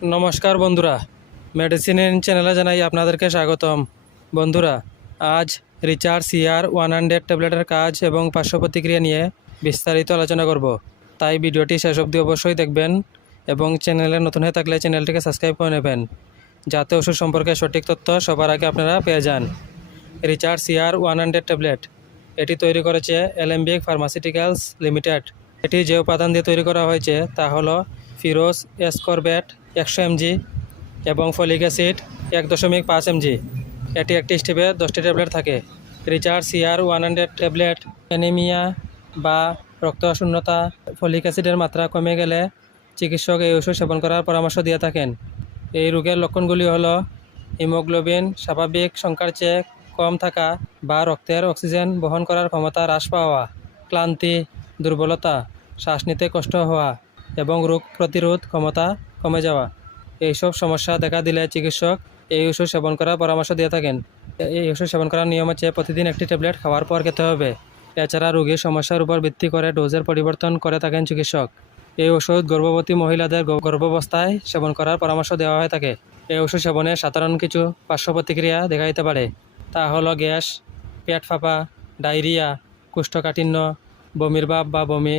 নমস্কার বন্ধুরা। মেডিসিন চ্যানেলে জানাই আপনাদেরকে স্বাগতম। বন্ধুরা, আজ রিচার্জ সিআর ওয়ান হান্ড্রেড ট্যাবলেটের কাজ এবং পার্শ্ব প্রতিক্রিয়া নিয়ে বিস্তারিত আলোচনা করব। তাই ভিডিওটি শেষ অবধি অবশ্যই দেখবেন এবং চ্যানেলে নতুন হয়ে থাকলে চ্যানেলটিকে সাবস্ক্রাইব করে নেবেন। যাতে ওষুধ সম্পর্কে সঠিক তথ্য সবার আগে আপনারা পেয়ে যান। Recharge CR one hundred tablet এটি তৈরি করেছে এলএমবিক ফার্মাসিউটিক্যালস লিমিটেড এটি যে উপাদান দিয়ে তৈরি করা হয়েছে তা হলো ফিরোজ এসকরবেট একশো এমজি এবং ফলিক অ্যাসিড এক দশমিক পাঁচ এমজি। এটি একটি স্টিপে দশটি ট্যাবলেট থাকে। Recharge, CR, one hundred tablet, anaemia বা রক্তশূন্যতা ফলিক অ্যাসিডের মাত্রা কমে গেলে চিকিৎসক এই ওষুধ সেবন করার পরামর্শ দিয়ে থাকেন। এই রোগের লক্ষণগুলি হল হিমোগ্লোবিন, স্বাভাবিক সংখ্যার চেয়ে কম থাকা বা রক্তের অক্সিজেন বহন করার ক্ষমতা হ্রাস পাওয়া, ক্লান্তি, দুর্বলতা, শ্বাস নিতে কষ্ট হওয়া এবং রোগ প্রতিরোধ ক্ষমতা কমে যাওয়া। এইসব সমস্যা দেখা দিলে চিকিৎসক এই ওষুধ সেবন করার পরামর্শ দিয়ে থাকেন। এই ওষুধ সেবন করার নিয়ম হচ্ছে প্রতিদিন একটি ট্যাবলেট খাওয়ার পর খেতে হবে। এছাড়া রোগীর সমস্যার উপর ভিত্তি করে ডোজের পরিবর্তন করে থাকেন চিকিৎসক। এই ওষুধ গর্ভবতী মহিলাদের গর্ভাবস্থায় সেবন করার পরামর্শ দেওয়া হয়ে থাকে। এই ওষুধ সেবনে সাধারণ কিছু পার্শ্ব প্রতিক্রিয়া দেখা দিতে পারে। তা হলো গ্যাস, পেট ফাঁপা, ডায়রিয়া, কোষ্ঠকাঠিন্য, বমির ভাব বা বমি